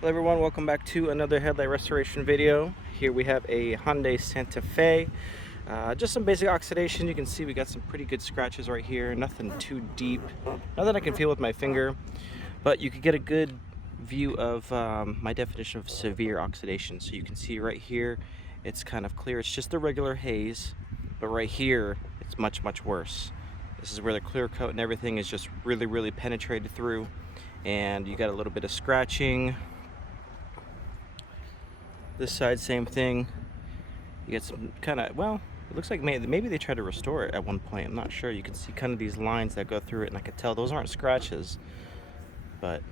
Hello everyone, welcome back to another headlight restoration video. Here we have a Hyundai Santa Fe. Just some basic oxidation. You can see we got some pretty good scratches right here. Nothing too deep, nothing I can feel with my finger, but you could get a good view of my definition of severe oxidation. So you can see right here, it's kind of clear. It's just the regular haze, but right here, it's much worse. This is where the clear coat and everything is just really penetrated through, and you got a little bit of scratching. This side, same thing. You get some kind of, well, it looks like maybe they tried to restore it at one point. I'm not sure. You can see kind of these lines that go through it, and I could tell those aren't scratches, but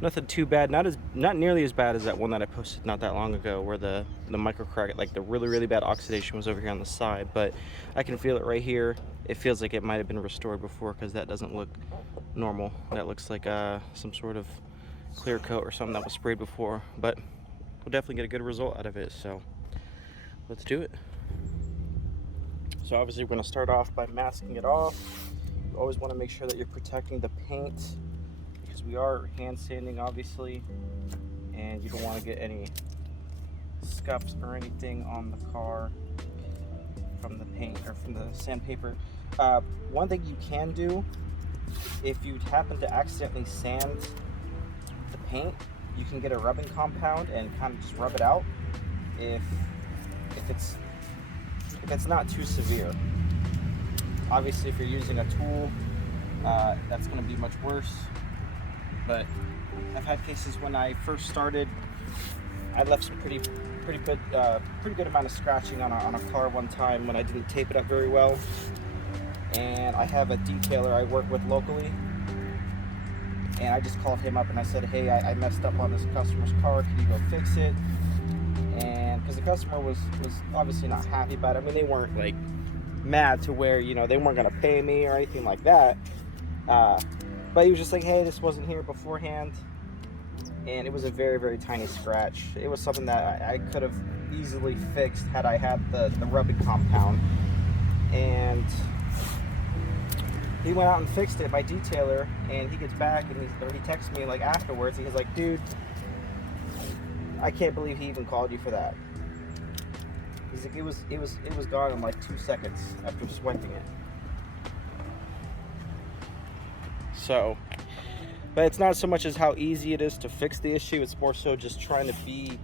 nothing too bad. Not nearly as bad as that one that I posted not that long ago, where the micro crack, like the really bad oxidation, was over here on the side. But I can feel it right here. It feels like it might have been restored before, because that doesn't look normal. That looks like some sort of clear coat or something that was sprayed before. But we'll definitely get a good result out of it, so let's do it. So obviously we're going to start off by masking it off. You always want to make sure that you're protecting the paint, because we are hand sanding obviously, and you don't want to get any scuffs or anything on the car from the paint or from the sandpaper. One thing you can do, if you happen to accidentally sand the paint, you can get a rubbing compound and kind of just rub it out if it's not too severe. Obviously, if you're using a tool, that's going to be much worse. But I've had cases when I first started, I left some pretty good amount of scratching on a car one time when I didn't tape it up very well. And I have a detailer I work with locally, and I just called him up and I said, hey, I messed up on this customer's car, can you go fix it? And because the customer was obviously not happy about it. I mean, they weren't like mad to where, you know, they weren't going to pay me or anything like that. But he was just like, hey, this wasn't here beforehand. And it was a very tiny scratch. It was something that I could have easily fixed had I had the rubbing compound. And he went out and fixed it, my detailer, and he gets back and he texts me like afterwards. He's like, dude, I can't believe he even called you for that. He's like, it was gone in like 2 seconds after just wiping it. So, but it's not so much as how easy it is to fix the issue. It's more so just trying to be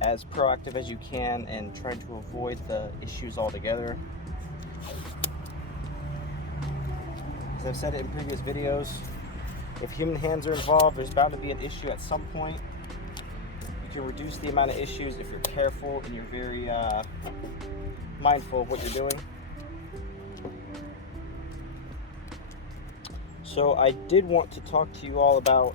as proactive as you can and trying to avoid the issues altogether. As I've said it in previous videos, if human hands are involved, there's bound to be an issue at some point. You can reduce the amount of issues if you're careful and you're very mindful of what you're doing. So I did want to talk to you all about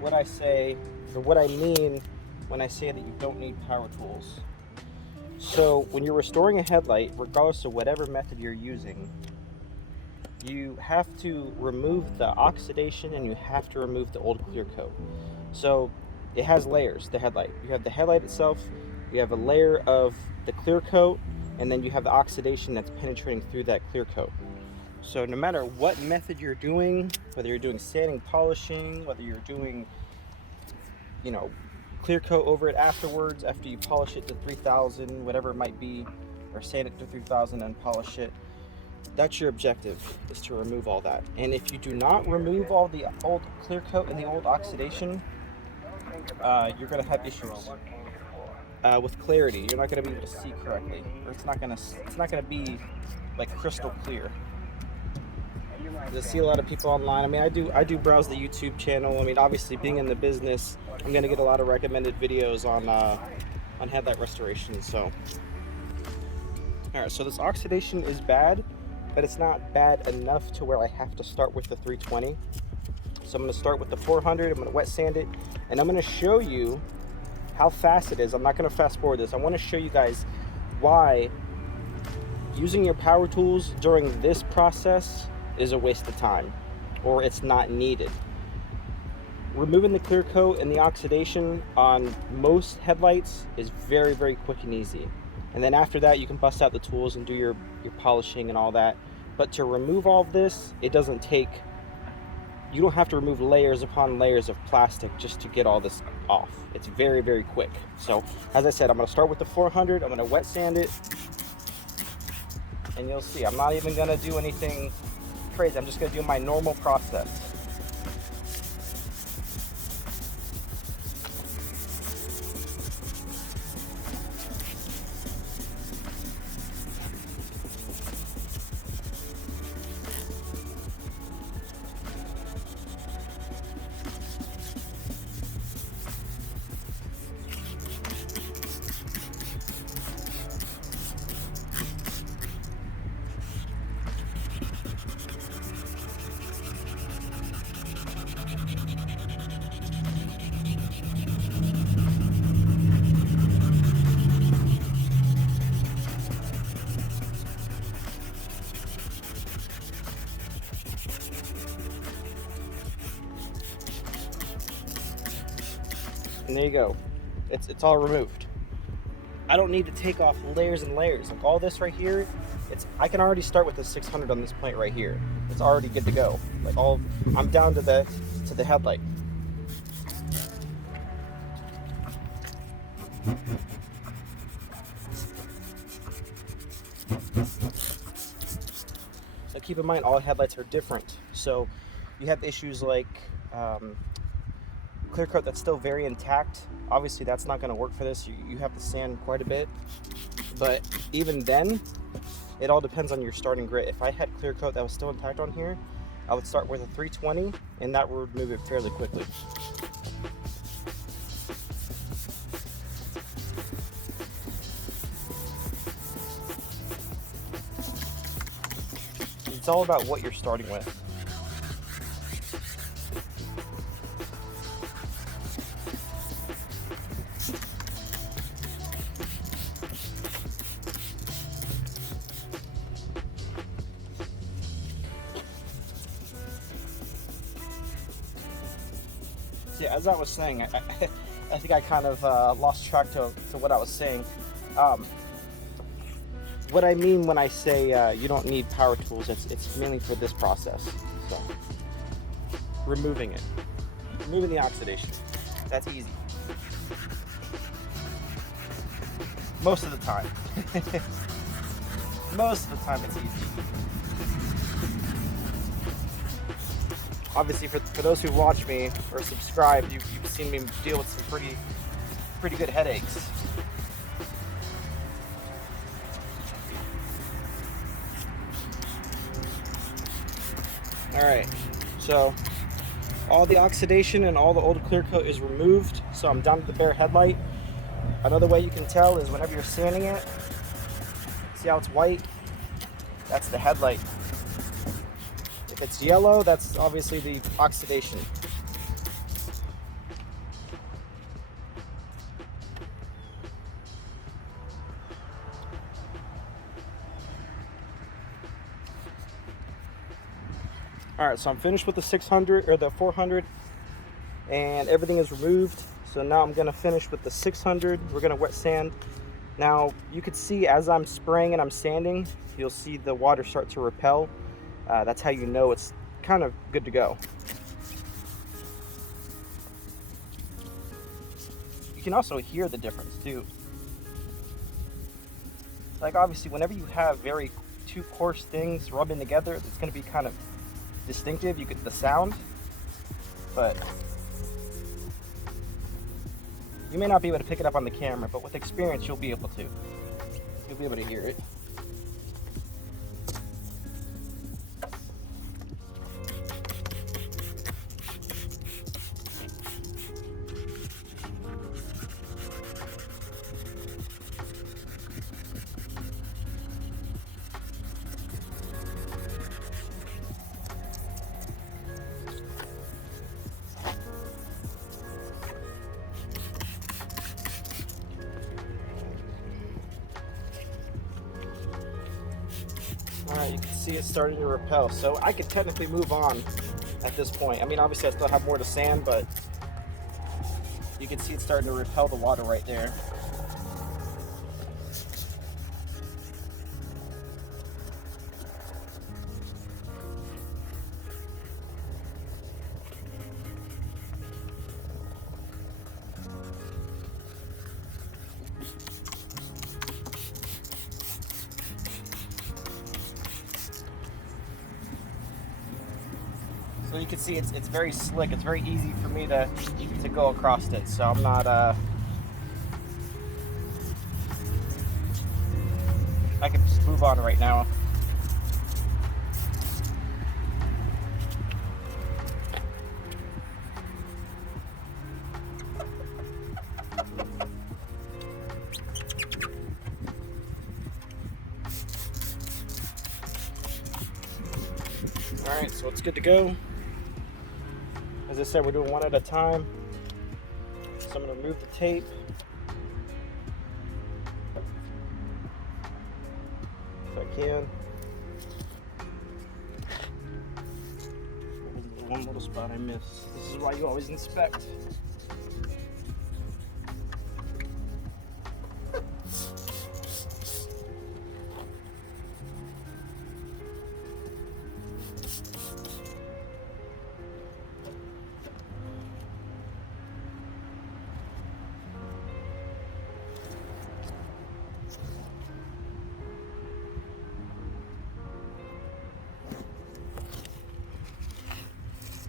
what I say, or what I mean when I say that you don't need power tools. So when you're restoring a headlight, regardless of whatever method you're using, you have to remove the oxidation and you have to remove the old clear coat. So it has layers, the headlight. You have the headlight itself, you have a layer of the clear coat, and then you have the oxidation that's penetrating through that clear coat. So no matter what method you're doing, whether you're doing sanding, polishing, whether you're doing, you know, clear coat over it afterwards, after you polish it to 3000, whatever it might be, or sand it to 3000 and polish it, that's your objective, is to remove all that. And if you do not remove all the old clear coat and the old oxidation, you're going to have issues with clarity. You're not going to be able to see correctly, or it's not going to be like crystal clear. I see a lot of people online. I mean, I do browse the YouTube channel. I mean, obviously being in the business, I'm going to get a lot of recommended videos on headlight restoration. So all right, so this oxidation is bad, but it's not bad enough to where I have to start with the 320. So I'm going to start with the 400. I'm going to wet sand it, and I'm going to show you how fast it is. I'm not going to fast forward this. I want to show you guys why using your power tools during this process is a waste of time, or it's not needed. Removing the clear coat and the oxidation on most headlights is very quick and easy. And then after that, you can bust out the tools and do your polishing and all that. But to remove all of this, it doesn't take you don't have to remove layers upon layers of plastic just to get all this off. It's very, very quick. So as I said, I'm gonna start with the 400, I'm gonna wet sand it, and you'll see, I'm not even gonna do anything crazy. I'm just gonna do my normal process. And there you go. It's all removed. I don't need to take off layers and layers. Like all this right here, I can already start with the 600 on this plate right here. It's already good to go. Like I'm down to the headlight. Now keep in mind, all headlights are different. So you have issues like clear coat that's still very intact. Obviously that's not going to work for this. You have to sand quite a bit, but even then it all depends on your starting grit. If I had clear coat that was still intact on here, I would start with a 320 and that would remove it fairly quickly. It's all about what you're starting with. Yeah, as I was saying, I think I kind of lost track to what I was saying. What I mean when I say you don't need power tools, it's mainly for this process. So, removing it. Removing the oxidation. That's easy. Most of the time. Most of the time it's easy. Obviously, for those who watch me or subscribe, you've seen me deal with some pretty good headaches. All right, so all the oxidation and all the old clear coat is removed. So I'm down to the bare headlight. Another way you can tell is whenever you're sanding it, see how it's white? That's the headlight. If it's yellow, that's obviously the oxidation. All right, so I'm finished with the 600 or the 400 and everything is removed. So now I'm gonna finish with the 600. We're gonna wet sand. Now you could see as I'm spraying and I'm sanding, you'll see the water start to repel. That's how you know it's kind of good to go. You can also hear the difference too. Like obviously whenever you have two coarse things rubbing together, it's going to be kind of distinctive. You get the sound, but you may not be able to pick it up on the camera, but with experience you'll be able to. You'll be able to hear it. All right, you can see it starting to repel. So I could technically move on at this point. I mean, obviously I still have more to sand, but you can see it starting to repel the water right there. you can see it's very slick. It's very easy for me to go across it. So I'm not I can just move on right now. All right, so it's good to go. As I said, we're doing one at a time. So I'm going to remove the tape. If I can. One little spot I missed. This is why you always inspect.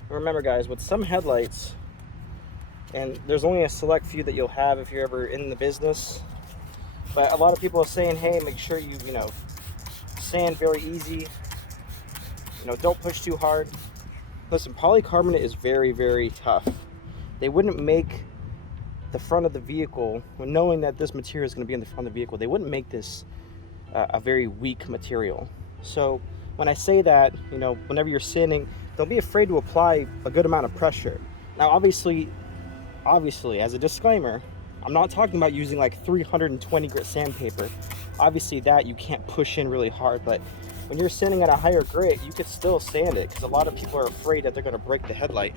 Remember guys, with some headlights, and there's only a select few that you'll have if you're ever in the business, but a lot of people are saying, hey, make sure you sand very easy, don't push too hard. Listen, polycarbonate is very, very tough. They wouldn't make the front of the vehicle, when knowing that this material is going to be in the front of the vehicle, they wouldn't make this a very weak material. So when I say that, whenever you're sanding, don't be afraid to apply a good amount of pressure. Now, obviously, as a disclaimer, I'm not talking about using like 320 grit sandpaper. Obviously that you can't push in really hard, but when you're sanding at a higher grit, you could still sand it because a lot of people are afraid that they're going to break the headlight.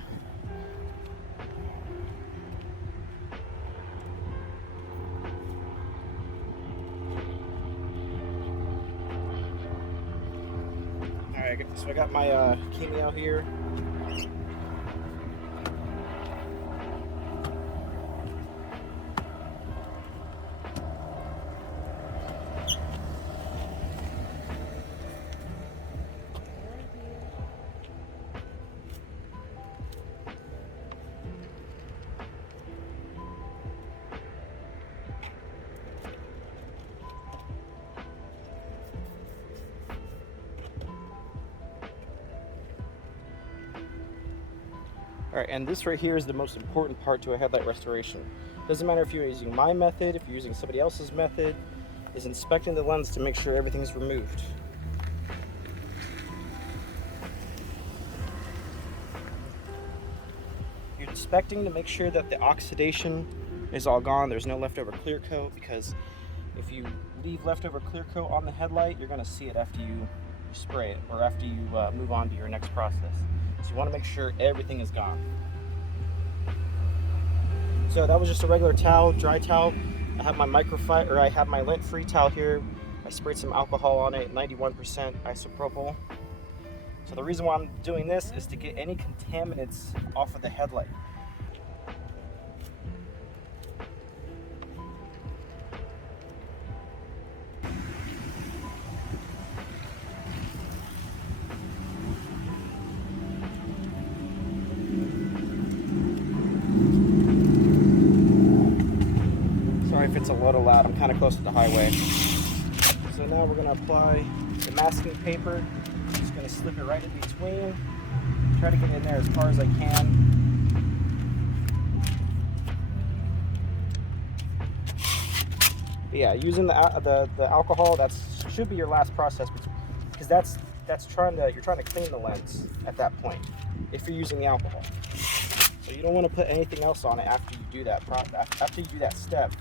Alright, so I got my Cameo here. Alright, and this right here is the most important part to a headlight restoration. Doesn't matter if you're using my method, if you're using somebody else's method, is inspecting the lens to make sure everything's removed. You're inspecting to make sure that the oxidation is all gone, there's no leftover clear coat, because if you leave leftover clear coat on the headlight, you're going to see it after you spray it or after you move on to your next process. So you want to make sure everything is gone. So that was just a regular towel, dry towel. I have my microfiber, or I have my lint-free towel here. I sprayed some alcohol on it, 91% isopropyl. So the reason why I'm doing this is to get any contaminants off of the headlight. If it's a little loud, I'm kind of close to the highway. So now we're going to apply the masking paper. Just going to slip it right in between. Try to get in there as far as I can. But yeah, using the alcohol, that should be your last process, because you're trying to clean the lens at that point if you're using the alcohol. So you don't want to put anything else on it after you do that step.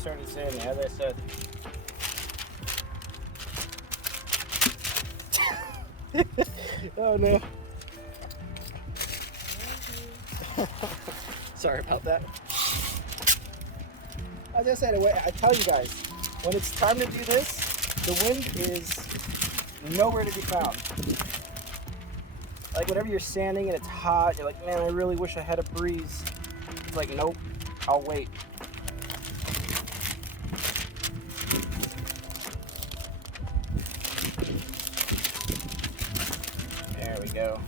started sanding, as I said. Oh no. Sorry about that. As I said, I tell you guys, when it's time to do this, the wind is nowhere to be found. Like whenever you're sanding and it's hot, you're like, man, I really wish I had a breeze. It's like, nope, I'll wait. There we go.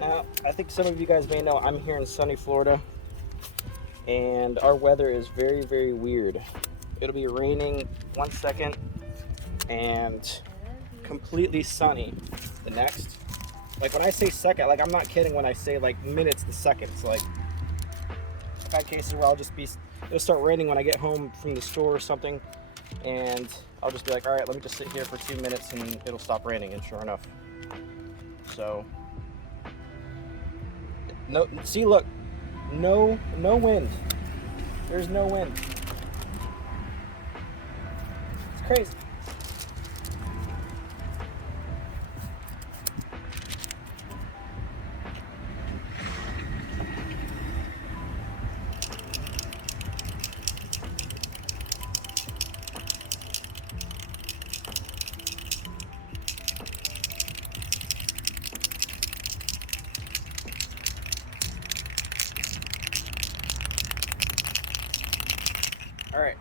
Now, I think some of you guys may know I'm here in sunny Florida, and our weather is very, very weird. It'll be raining 1 second and completely sunny the next. Like when I say second, like I'm not kidding when I say like minutes to seconds. Like I've had cases where it'll start raining when I get home from the store or something, and I'll just be like, all right, let me just sit here for 2 minutes and it'll stop raining, and sure enough. So no, see, look, no wind. There's no wind. It's crazy. All right,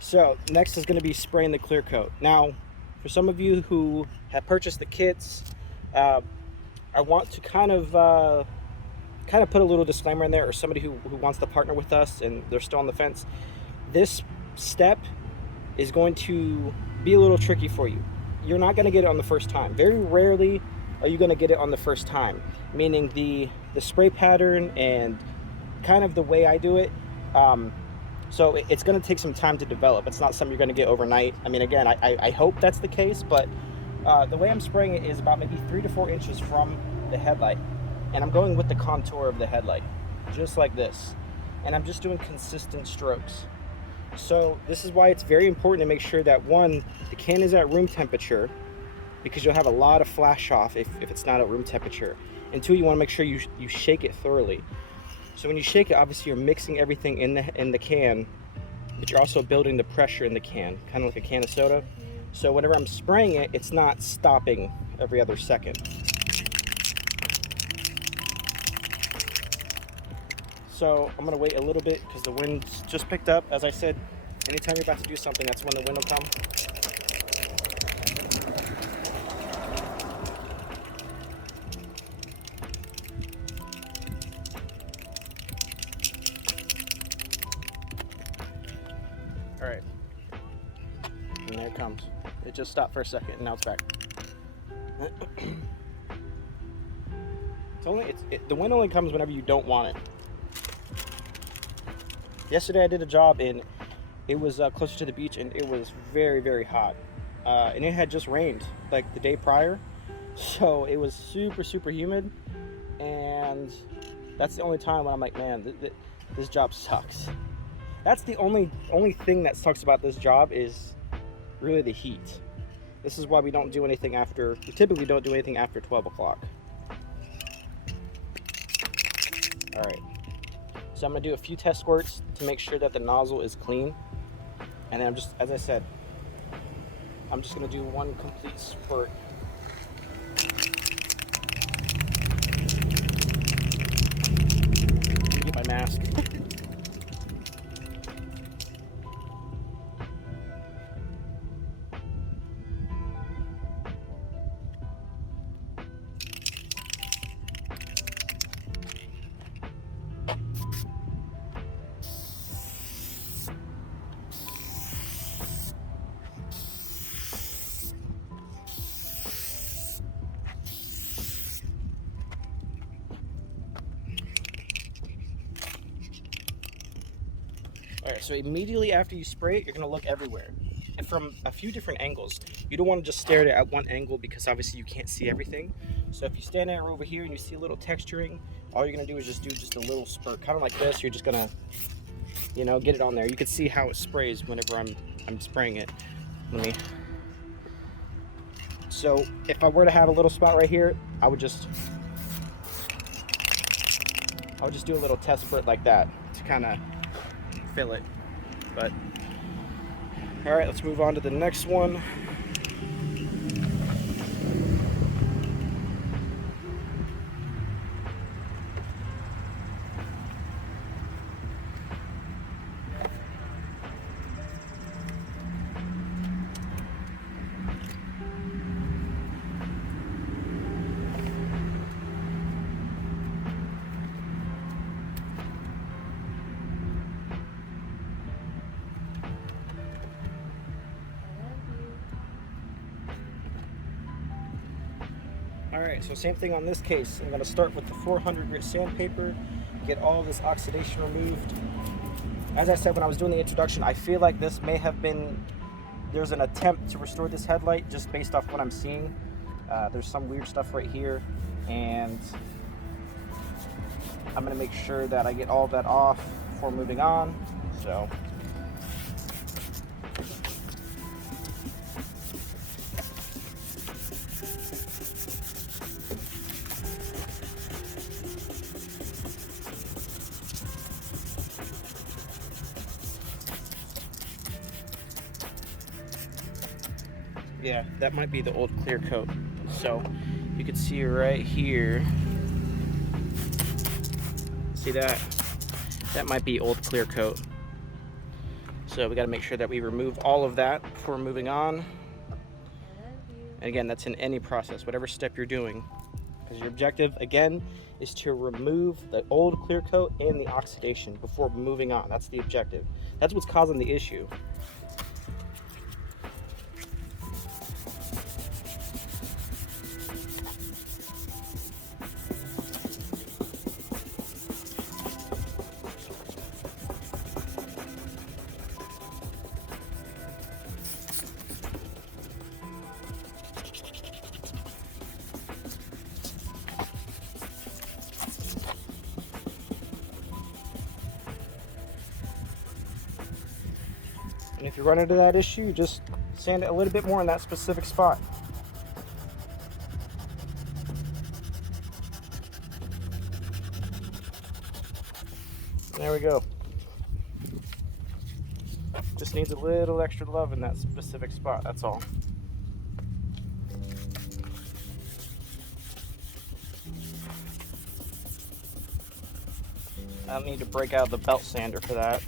so next is going to be spraying the clear coat. Now, for some of you who have purchased the kits, I want to kind of put a little disclaimer in there, or somebody who wants to partner with us and they're still on the fence. This step is going to be a little tricky for you. You're not going to get it on the first time. Very rarely are you going to get it on the first time, meaning the spray pattern and kind of the way I do it. So it's going to take some time to develop. It's not something you're going to get overnight. I mean, again, I hope that's the case, but the way I'm spraying it is about maybe 3 to 4 inches from the headlight. And I'm going with the contour of the headlight, just like this. And I'm just doing consistent strokes. So this is why it's very important to make sure that, one, the can is at room temperature, because you'll have a lot of flash off if it's not at room temperature. And two, you want to make sure you shake it thoroughly. So when you shake it, obviously you're mixing everything in the can, but you're also building the pressure in the can, kind of like a can of soda. So whenever I'm spraying it, it's not stopping every other second. So I'm gonna wait a little bit because the wind just picked up. As I said, anytime you're about to do something, that's when the wind will come. All right, and there it comes. It just stopped for a second, and now it's back. The wind only comes whenever you don't want it. Yesterday I did a job and it was closer to the beach, and it was very, very hot, and it had just rained like the day prior, so it was super, super humid, and that's the only time when I'm like, man, this job sucks. That's the only thing that sucks about this job is really the heat. This is why we typically don't do anything after 12 o'clock. All right, so I'm gonna do a few test squirts to make sure that the nozzle is clean. And then as I said, I'm just gonna do one complete squirt. Get my mask. right, so immediately after you spray it, you're gonna look everywhere, and from a few different angles. You don't want to just stare at it at one angle because obviously you can't see everything. So if you stand there over here and you see a little texturing, all you're gonna do is just do just a little spurt, kind of like this. You're just gonna, you know, get it on there. You can see how it sprays whenever I'm spraying it. Let me. So if I were to have a little spot right here, I would just do a little test spurt like that to kind of fill it. But all right, let's move on to the next one. Alright, so same thing on this case. I'm going to start with the 400 grit sandpaper, get all this oxidation removed. As I said when I was doing the introduction, I feel like this may have been, there's an attempt to restore this headlight just based off what I'm seeing. There's some weird stuff right here, and I'm going to make sure that I get all of that off before moving on. So yeah, that might be the old clear coat. So you can see right here, see that? That might be old clear coat. So we got to make sure that we remove all of that before moving on. And again, that's in any process, whatever step you're doing, because your objective again is to remove the old clear coat and the oxidation before moving on. That's the objective. That's what's causing the issue. And if you run into that issue, just sand it a little bit more in that specific spot. There we go. Just needs a little extra love in that specific spot, that's all. I'll need to break out the belt sander for that.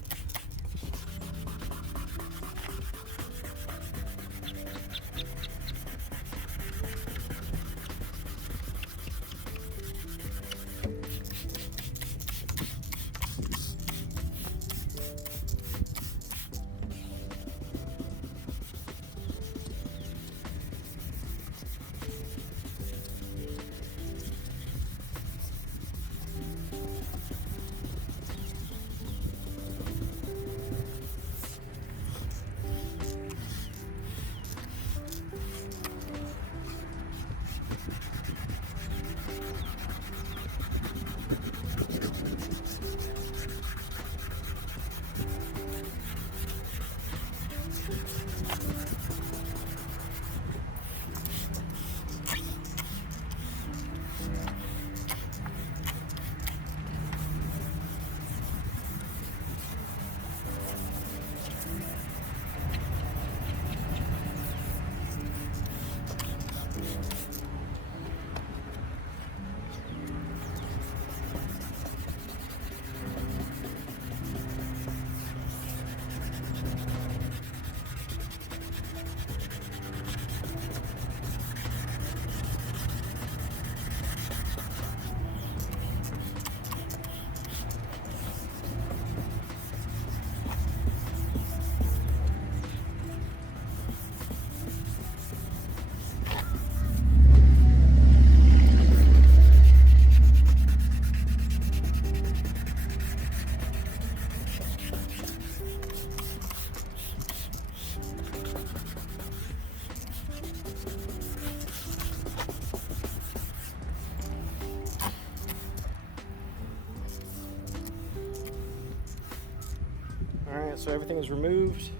Alright, so everything is removed.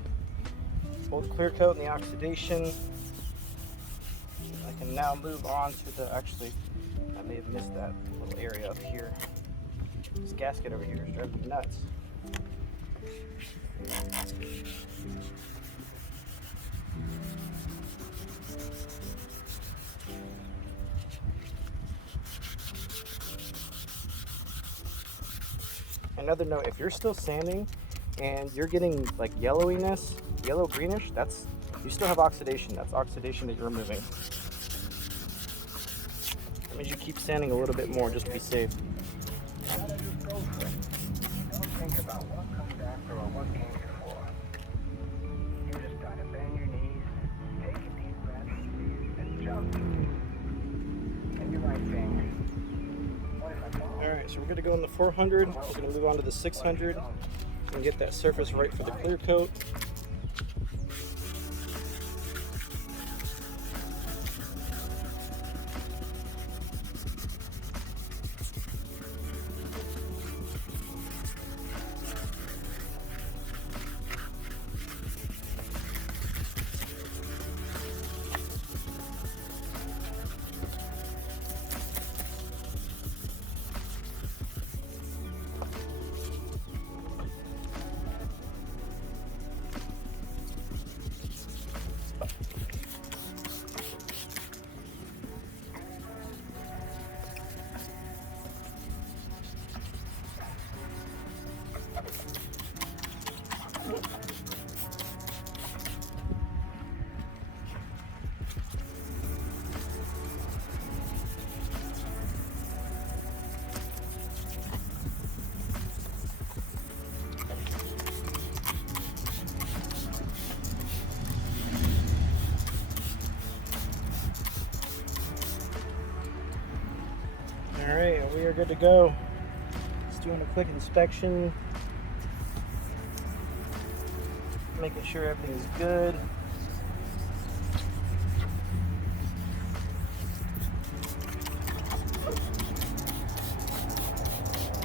Both clear coat and the oxidation. I can now move on to the, actually, I may have missed that little area up here. This gasket over here is driving me nuts. Another note, if you're still sanding and you're getting like yellowiness, yellow greenish, that's, you still have oxidation. That's oxidation that you're removing. That means you keep sanding a little bit more just to be safe. Don't think about what comes after or what came before. You just gotta bend your knees, take a deep breath, and jump. And you might think, what if I fall? Alright, so we're going to go in the 400. We're going to move on to the 600 and get that surface right for the clear coat. Alright, we are good to go. Just doing a quick inspection. Making sure everything's good.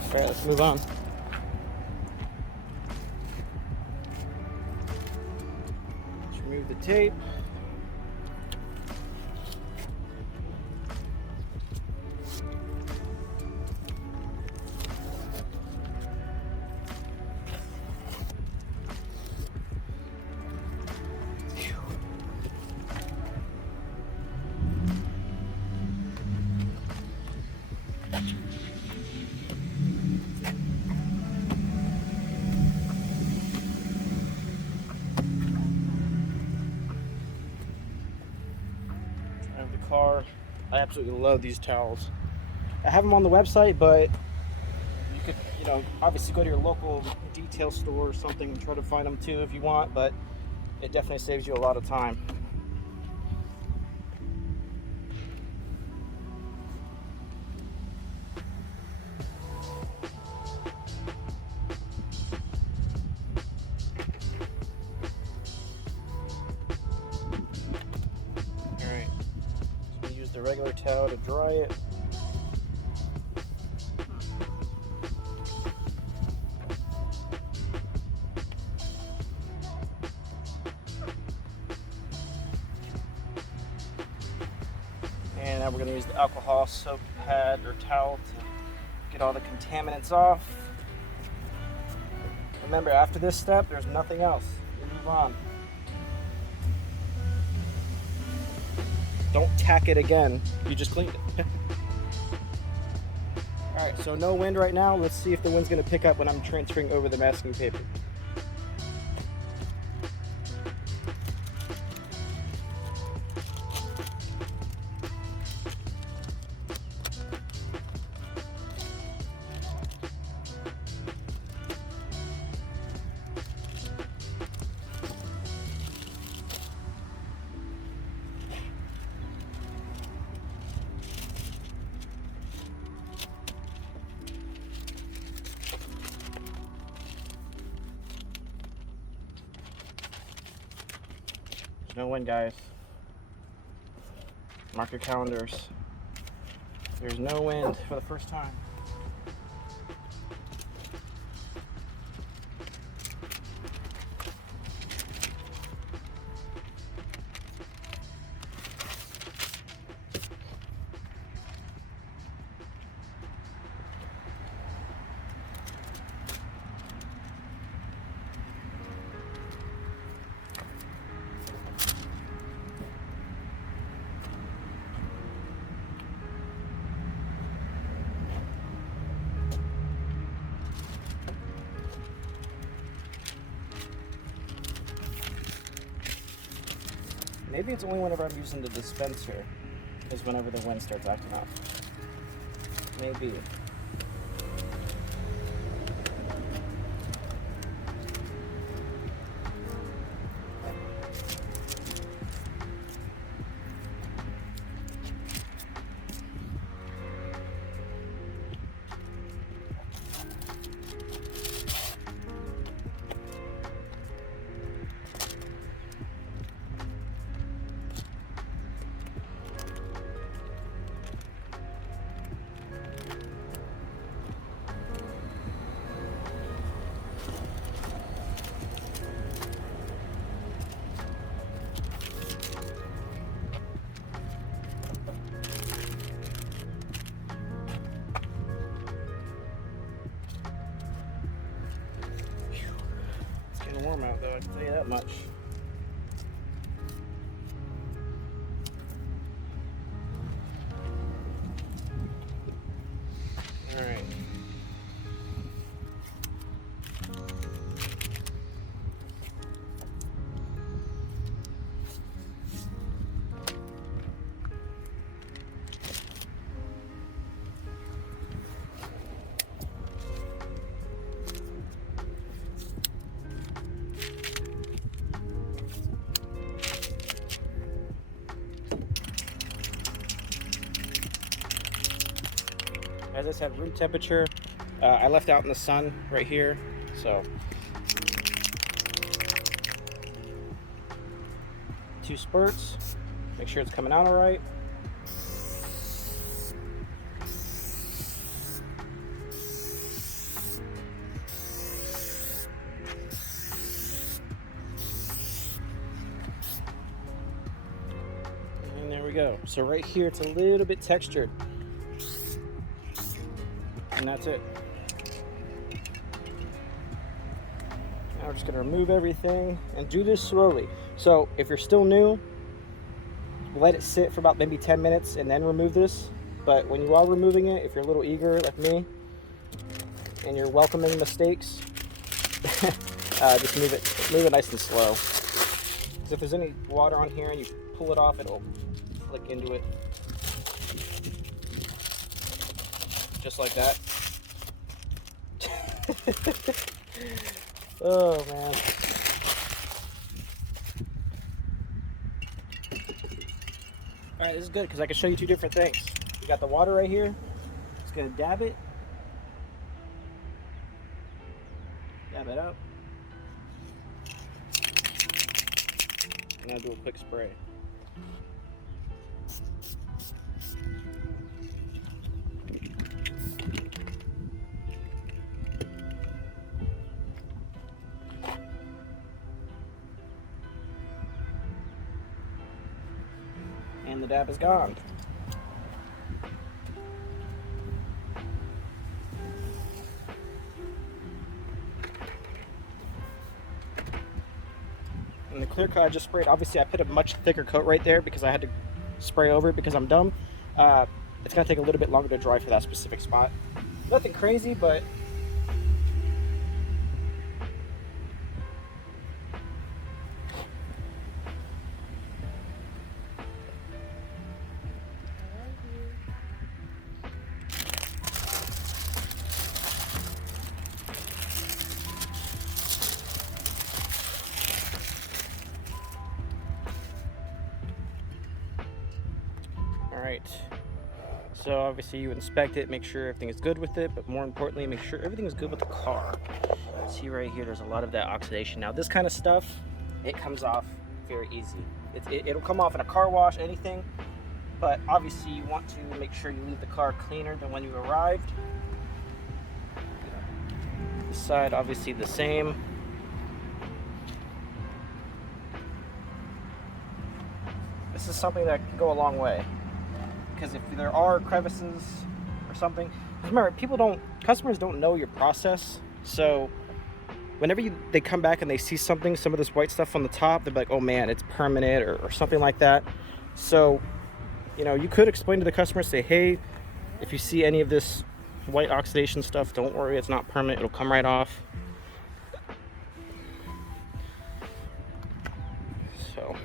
Alright, let's move on. Let's remove the tape. Car. I absolutely love these towels. I have them on the website, but you could, obviously go to your local detail store or something and try to find them too if you want, but it definitely saves you a lot of time. The regular towel to dry it. And now we're going to use the alcohol soap pad or towel to get all the contaminants off. Remember, after this step, there's nothing else. You move on. Don't tack it again. You just cleaned it. Alright, so no wind right now. Let's see if the wind's going to pick up when I'm transferring over the masking paper. No wind, guys. Mark your calendars. There's no wind for the first time. Maybe it's only whenever I'm using the dispenser, is whenever the wind starts acting up. Maybe. Warm out though, I can tell you that much. All right. As I said, room temperature. I left out in the sun right here, so 2 spurts. Make sure it's coming out all right. And there we go. So right here, it's a little bit textured. And that's it. Now we're just gonna remove everything and do this slowly. So if you're still new, let it sit for about maybe 10 minutes and then remove this. But when you are removing it, if you're a little eager like me and you're welcoming mistakes, just move it nice and slow. Because if there's any water on here and you pull it off, it'll flick into it. Just like that. Oh man. Alright, this is good because I can show you 2 different things. You got the water right here. Just gonna dab it. Dab it up. And I'll do a quick spray. And the dab is gone. And the clear coat I just sprayed, obviously I put a much thicker coat right there because I had to spray over it because I'm dumb. It's gonna take a little bit longer to dry for that specific spot. Nothing crazy, but Alright, so obviously you inspect it, make sure everything is good with it, but more importantly, make sure everything is good with the car. See right here, there's a lot of that oxidation. Now this kind of stuff, it comes off very easy. It'll come off in a car wash, anything, but obviously you want to make sure you leave the car cleaner than when you arrived. This side, obviously the same. This is something that can go a long way. Because if there are crevices or something, remember, customers don't know your process. So whenever they come back and they see something, some of this white stuff on the top, they're like, oh man, it's permanent or something like that. So, you could explain to the customer, say, hey, if you see any of this white oxidation stuff, don't worry, it's not permanent, it'll come right off. So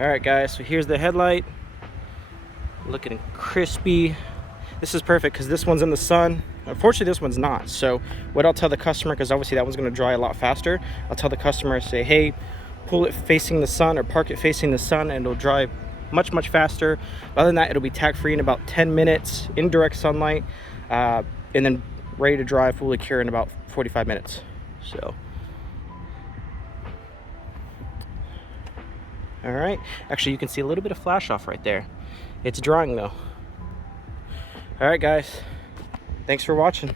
All right, guys, so here's the headlight. Looking crispy. This is perfect because this one's in the sun. Unfortunately, this one's not. So what I'll tell the customer, because obviously that one's going to dry a lot faster, I'll tell the customer, say, hey, pull it facing the sun or park it facing the sun and it'll dry much, much faster. Other than that, it'll be tack free in about 10 minutes in direct sunlight, and then ready to dry, fully cure in about 45 minutes. So, all right. Actually, you can see a little bit of flash off right there. It's drying though. All right, guys. Thanks for watching.